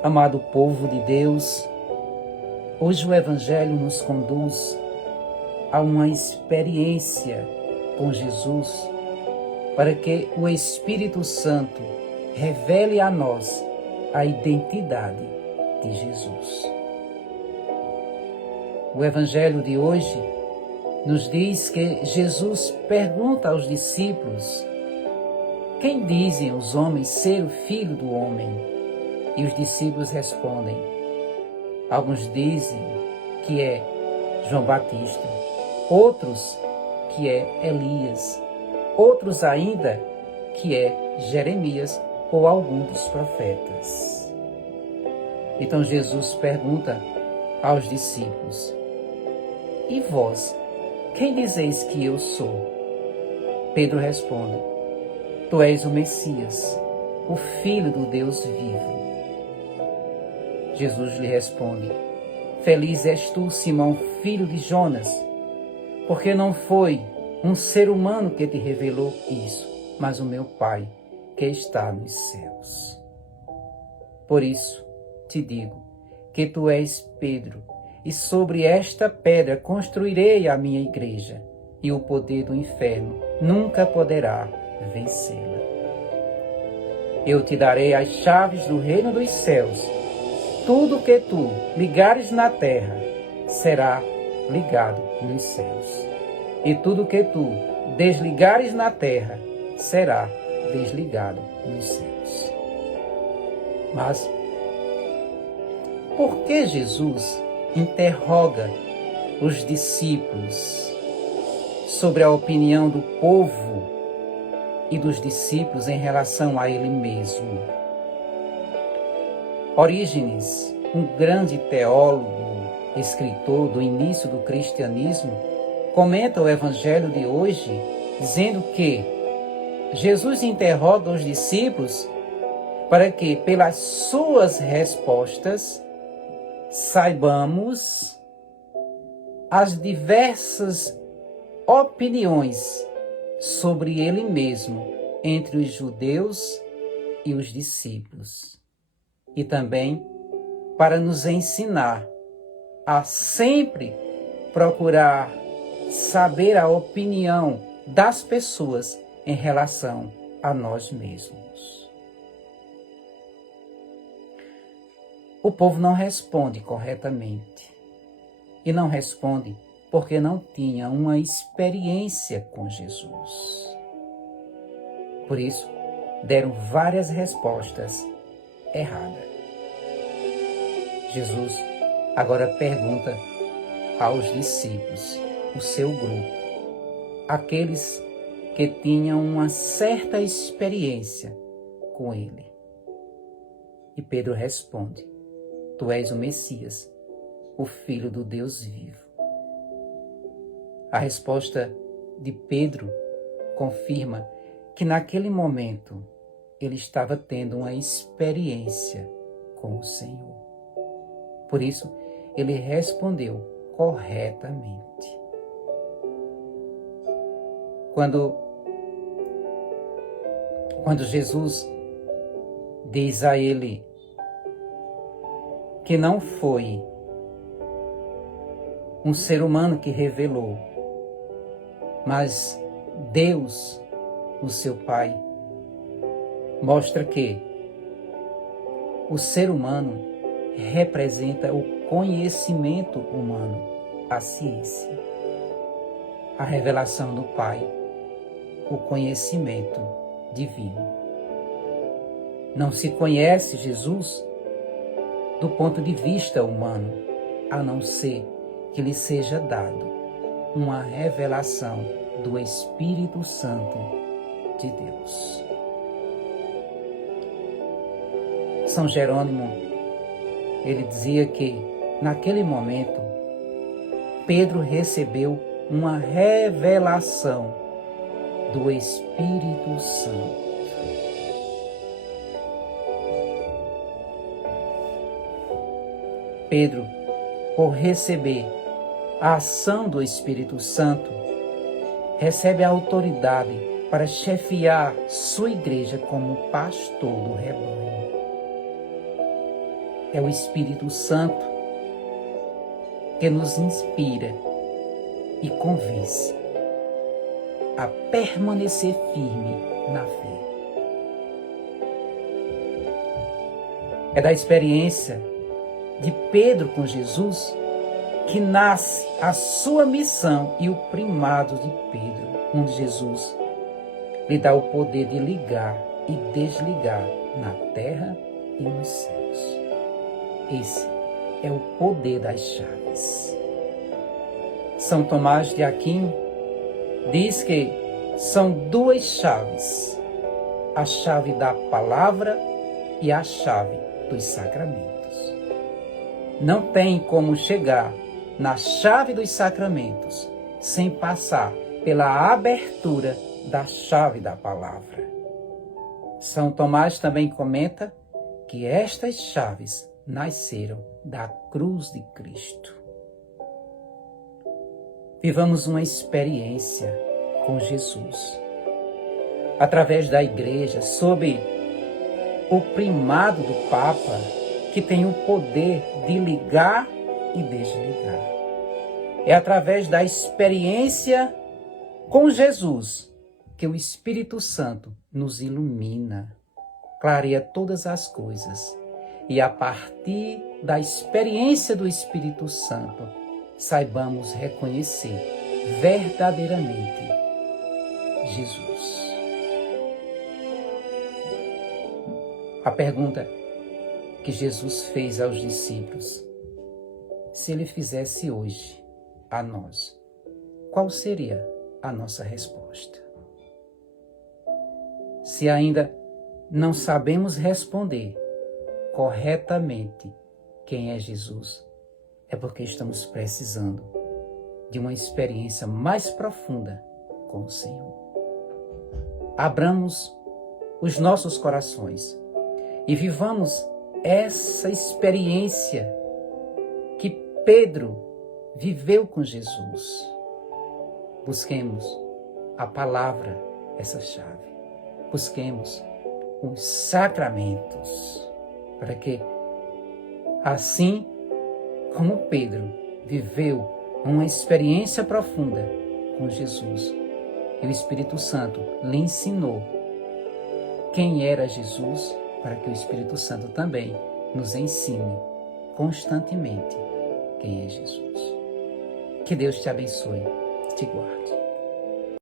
Amado povo de Deus, hoje o Evangelho nos conduz a uma experiência com Jesus, para que o Espírito Santo revele a nós a identidade de Jesus. O Evangelho de hoje nos diz que Jesus pergunta aos discípulos: quem dizem os homens ser o Filho do Homem? E os discípulos respondem: alguns dizem que é João Batista, outros que é Elias, outros ainda que é Jeremias ou algum dos profetas. Então Jesus pergunta aos discípulos: e vós, quem dizeis que eu sou? Pedro responde: tu és o Messias, o Filho do Deus vivo. Jesus lhe responde: feliz és tu, Simão, filho de Jonas, porque não foi um ser humano que te revelou isso, mas o meu Pai que está nos céus. Por isso te digo que tu és Pedro, e sobre esta pedra construirei a minha igreja, e o poder do inferno nunca poderá vencê-la. Eu te darei as chaves do reino dos céus. Tudo que tu ligares na terra será ligado nos céus, e tudo que tu desligares na terra será desligado nos céus. Mas por que Jesus interroga os discípulos sobre a opinião do povo e dos discípulos em relação a ele mesmo? Orígenes, um grande teólogo, escritor do início do cristianismo, comenta o Evangelho de hoje dizendo que Jesus interroga os discípulos para que, pelas suas respostas, saibamos as diversas opiniões sobre ele mesmo entre os judeus e os discípulos. E também para nos ensinar a sempre procurar saber a opinião das pessoas em relação a nós mesmos. O povo não responde corretamente. E não responde porque não tinha uma experiência com Jesus. Por isso, deram várias respostas erradas. Jesus agora pergunta aos discípulos, o seu grupo, aqueles que tinham uma certa experiência com ele. E Pedro responde: tu és o Messias, o Filho do Deus vivo. A resposta de Pedro confirma que naquele momento ele estava tendo uma experiência com o Senhor. Por isso, ele respondeu corretamente. Quando Jesus diz a ele que não foi um ser humano que revelou, mas Deus, o seu Pai, mostra que o ser humano representa o conhecimento humano, a ciência. A revelação do Pai, o conhecimento divino. Não se conhece Jesus do ponto de vista humano, a não ser que lhe seja dado uma revelação do Espírito Santo de Deus. São Jerônimo, ele dizia que, naquele momento, Pedro recebeu uma revelação do Espírito Santo. Pedro, por receber a ação do Espírito Santo, recebe a autoridade para chefiar sua igreja como pastor do rebanho. é o Espírito Santo que nos inspira e convence a permanecer firme na fé. É da experiência de Pedro com Jesus que nasce a sua missão e o primado de Pedro, onde Jesus lhe dá o poder de ligar e desligar na terra e nos céus. Esse é o poder das chaves. São Tomás de Aquino diz que são duas chaves, a chave da palavra e a chave dos sacramentos. Não tem como chegar na chave dos sacramentos sem passar pela abertura da chave da palavra. São Tomás também comenta que estas chaves nasceram da cruz de Cristo. Vivamos uma experiência com Jesus, através da Igreja, sob o primado do Papa, que tem o poder de ligar e desligar. É através da experiência com Jesus que o Espírito Santo nos ilumina, clareia todas as coisas. E a partir da experiência do Espírito Santo, saibamos reconhecer verdadeiramente Jesus. A pergunta que Jesus fez aos discípulos, se ele fizesse hoje a nós, qual seria a nossa resposta? Se ainda não sabemos responder corretamente quem é Jesus, é porque estamos precisando de uma experiência mais profunda com o Senhor. Abramos os nossos corações e vivamos essa experiência que Pedro viveu com Jesus. Busquemos a palavra, essa chave. Busquemos os sacramentos, para que, assim como Pedro viveu uma experiência profunda com Jesus, e o Espírito Santo lhe ensinou quem era Jesus, para que o Espírito Santo também nos ensine constantemente quem é Jesus. Que Deus te abençoe, te guarde.